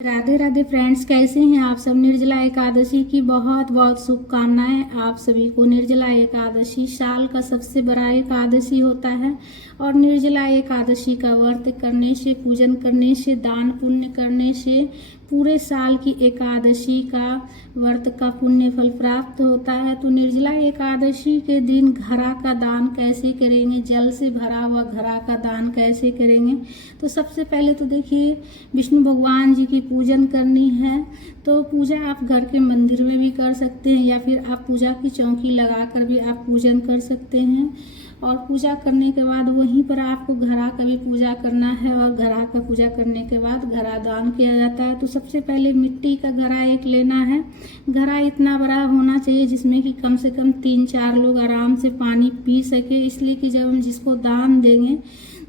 Radhe Radhe friends, कैसे हैं आप सब। निर्जला एकादशी की बहुत बहुत शुभकामनाएं आप सभी को। निर्जला एकादशी साल का सबसे बड़ा एकादशी होता है और निर्जला एकादशी का व्रत करने से, पूजन करने से, दान पुण्य करने से पूरे साल की एकादशी का व्रत का पुण्य फल प्राप्त होता है। तो निर्जला एकादशी के दिन घड़ा का दान कैसे करेंगे, जल से भरा हुआ घड़ा का दान कैसे करेंगे। तो सबसे पहले तो देखिए, विष्णु भगवान जी की पूजन करनी है तो पूजा आप घर के मंदिर में भी कर सकते हैं या फिर आप पूजा की चौकी लगाकर भी आप पूजन कर सकते हैं। और पूजा करने के बाद वहीं पर आपको घड़ा का भी पूजा करना है और घड़ा का पूजा करने के बाद घड़ा दान किया जाता है। तो सबसे पहले मिट्टी का घड़ा एक लेना है। घड़ा इतना बड़ा होना चाहिए जिसमें कि कम से कम 3-4 लोग आराम से पानी पी सके, इसलिए कि जब हम जिसको दान देंगे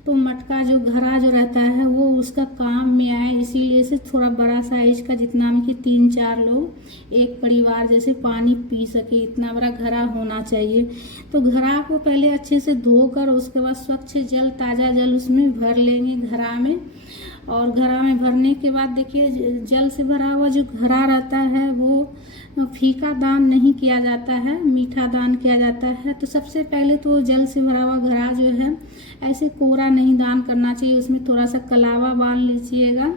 तो मटका जो घड़ा जो रहता है वो उसका काम में आए, इसीलिए से थोड़ा बड़ा साइज का, जितना में कि 3-4 लोग एक परिवार जैसे पानी पी सके, इतना बड़ा घड़ा होना चाहिए। तो घड़ा को पहले अच्छे से धोकर उसके बाद स्वच्छ जल, ताज़ा जल उसमें भर लेंगे घड़ा में। और घड़ा में भरने के बाद देखिए, जल से भरा हुआ जो घड़ा रहता है वो फीका दान नहीं किया जाता है, मीठा दान किया जाता है। तो सबसे पहले तो जल से भरा हुआ घड़ा जो है ऐसे कोरा नहीं दान करना चाहिए, उसमें थोड़ा सा कलावा बांध लीजिएगा।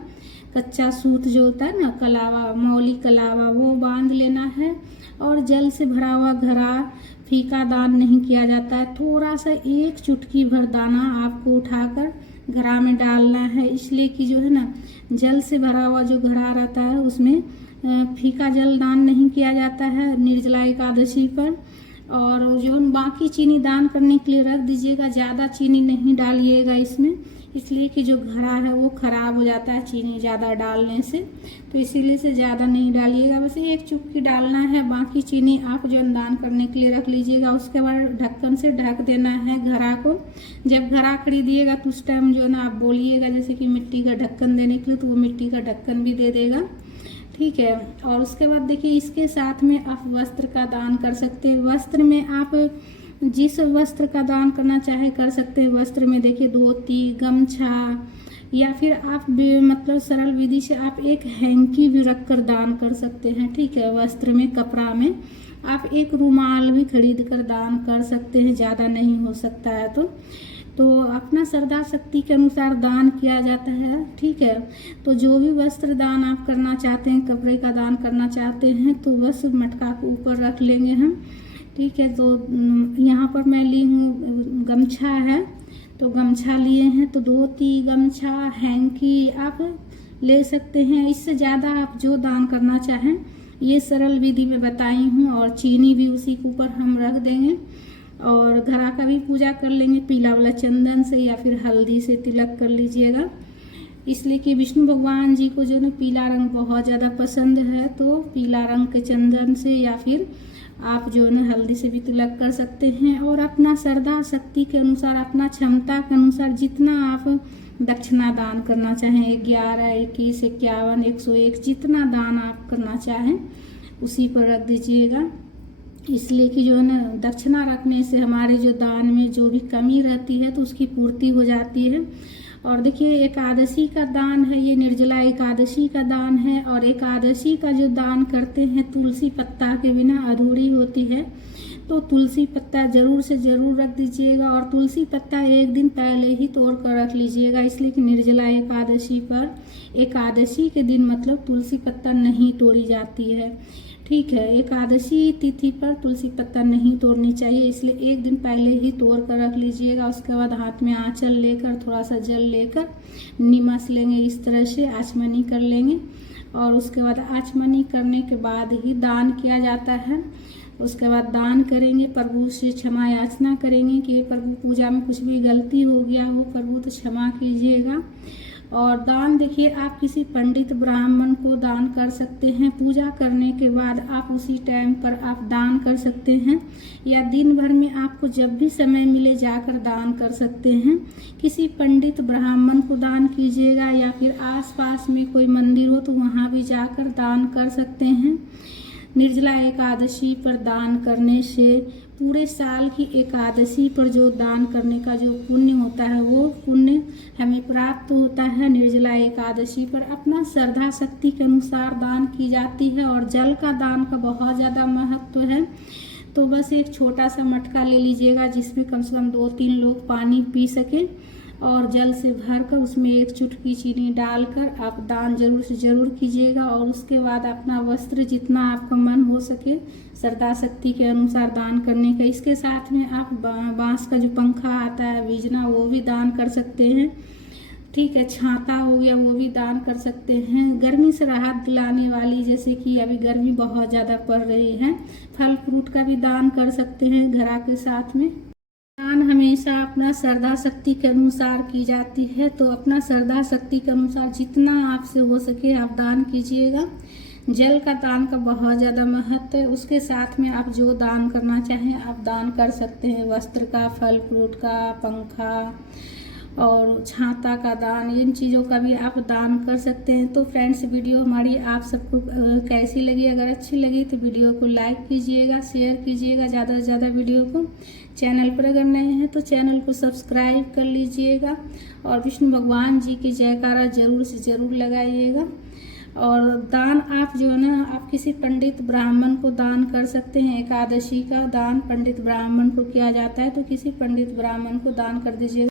कच्चा सूत जो होता है ना, कलावा, मौली कलावा, वो बांध लेना है। और जल से भरा हुआ घड़ा फीका दान नहीं किया जाता है, थोड़ा सा एक चुटकी भर दाना आपको उठाकर घड़ा में डालना है, इसलिए कि जो है ना, जल से भरा हुआ जो घड़ा रहता है उसमें फीका जल दान नहीं किया जाता है निर्जला एकादशी पर। और जो बाकी चीनी दान करने के लिए रख दीजिएगा, ज़्यादा चीनी नहीं डालिएगा इसमें, इसलिए कि जो घड़ा है वो ख़राब हो जाता है चीनी ज़्यादा डालने से, तो इसीलिए से ज़्यादा नहीं डालिएगा, बस एक चुटकी डालना है। बाकी चीनी आप जो दान करने के लिए रख लीजिएगा। उसके बाद ढक्कन से ढक देना है घड़ा को। जब घड़ा खरीदिएगा तो उस टाइम जो है ना, आप बोलिएगा जैसे कि मिट्टी का ढक्कन देने के लिए, तो वो मिट्टी का ढक्कन भी दे देगा, ठीक है। और उसके बाद देखिए, इसके साथ में आप वस्त्र का दान कर सकते हैं। वस्त्र में आप जिस वस्त्र का दान करना चाहे कर सकते हैं। वस्त्र में देखिए, धोती, गमछा, या फिर आप मतलब सरल विधि से आप एक हैंकी भी रख कर दान कर सकते हैं, ठीक है। वस्त्र में, कपड़ा में आप एक रुमाल भी खरीद कर दान कर सकते हैं, ज़्यादा नहीं हो सकता है तो अपना श्रद्धा शक्ति के अनुसार दान किया जाता है, ठीक है। तो जो भी वस्त्र दान आप करना चाहते हैं, कपड़े का दान करना चाहते हैं, तो बस मटका को ऊपर रख लेंगे हम, ठीक है। तो यहाँ पर मैं ली हूँ गमछा है, तो गमछा लिए हैं, तो धोती, गमछा, हैंकी आप ले सकते हैं। इससे ज़्यादा आप जो दान करना चाहें, ये सरल विधि में बताई हूँ। और चीनी भी उसी के ऊपर हम रख देंगे और घड़ा का भी पूजा कर लेंगे पीला वाला चंदन से, या फिर हल्दी से तिलक कर लीजिएगा, इसलिए कि विष्णु भगवान जी को जो है पीला रंग बहुत ज़्यादा पसंद है। तो पीला रंग के चंदन से या फिर आप जो है हल्दी से भी तिलक कर सकते हैं। और अपना श्रद्धा शक्ति के अनुसार, अपना क्षमता के अनुसार जितना आप दक्षिणा दान करना चाहें, 11, 21, 51, 101, जितना दान आप करना चाहें उसी पर रख दीजिएगा, इसलिए कि जो है ना, दक्षिणा रखने से हमारे जो दान में जो भी कमी रहती है तो उसकी पूर्ति हो जाती है। और देखिए, एकादशी का दान है, ये निर्जला एकादशी का दान है। और एकादशी का जो दान करते हैं, तुलसी पत्ता के बिना अधूरी होती है, तो तुलसी पत्ता जरूर से जरूर रख दीजिएगा। और तुलसी पत्ता एक दिन पहले ही तोड़ कर रख लीजिएगा, इसलिए कि निर्जला एकादशी पर, एकादशी के दिन मतलब तुलसी पत्ता नहीं तोड़ी जाती है, ठीक है। एकादशी तिथि पर तुलसी पत्ता नहीं तोड़नी चाहिए, इसलिए एक दिन पहले ही तोड़ कर रख लीजिएगा। उसके बाद हाथ में आंचल लेकर, थोड़ा सा जल लेकर निमस लेंगे, इस तरह से आचमनी कर लेंगे। और उसके बाद आचमनी करने के बाद ही दान किया जाता है। उसके बाद दान करेंगे, प्रभु से क्षमा याचना करेंगे कि प्रभु, पूजा में कुछ भी गलती हो गया हो प्रभु तो क्षमा कीजिएगा। और दान देखिए, आप किसी पंडित ब्राह्मण को दान कर सकते हैं। पूजा करने के बाद आप उसी टाइम पर आप दान कर सकते हैं, या दिन भर में आपको जब भी समय मिले जाकर दान कर सकते हैं। किसी पंडित ब्राह्मण को दान कीजिएगा, या फिर आसपास में कोई मंदिर हो तो वहाँ भी जाकर दान कर सकते हैं। निर्जला एकादशी पर दान करने से पूरे साल की एकादशी पर जो दान करने का जो पुण्य होता है वो पुण्य हमें प्राप्त होता है। निर्जला एकादशी पर अपना श्रद्धा शक्ति के अनुसार दान की जाती है और जल का दान का बहुत ज़्यादा महत्व है। तो बस एक छोटा सा मटका ले लीजिएगा जिसमें कम से कम 2-3 लोग पानी पी सकें और जल से भरकर उसमें एक चुटकी चीनी डालकर आप दान जरूर से ज़रूर कीजिएगा। और उसके बाद अपना वस्त्र जितना आपका मन हो सके श्रद्धा शक्ति के अनुसार दान करने का। इसके साथ में आप बांस का जो पंखा आता है बीजना वो भी दान कर सकते हैं। ठीक है, छाता हो गया वो भी दान कर सकते हैं। गर्मी से राहत दिलाने वाली, जैसे कि अभी गर्मी बहुत ज़्यादा पड़ रही है, फल फ्रूट का भी दान कर सकते हैं घरा के साथ में। दान हमेशा अपना श्रद्धा शक्ति के अनुसार की जाती है, तो अपना श्रद्धा शक्ति के अनुसार जितना आपसे हो सके आप दान कीजिएगा। जल का दान का बहुत ज़्यादा महत्व है। उसके साथ में आप जो दान करना चाहें आप दान कर सकते हैं। वस्त्र का, फल फ्रूट का, पंखा और छाता का दान, इन चीज़ों का भी आप दान कर सकते हैं। तो फ्रेंड्स, वीडियो हमारी आप सबको कैसी लगी? अगर अच्छी लगी तो वीडियो को लाइक कीजिएगा, शेयर कीजिएगा ज़्यादा से ज़्यादा वीडियो को। चैनल पर अगर नए हैं तो चैनल को सब्सक्राइब कर लीजिएगा और विष्णु भगवान जी की जयकारा जरूर से ज़रूर लगाइएगा। और दान आप जो है ना, आप किसी पंडित ब्राह्मण को दान कर सकते हैं। एकादशी का दान पंडित ब्राह्मण को किया जाता है, तो किसी पंडित ब्राह्मण को दान कर दीजिएगा।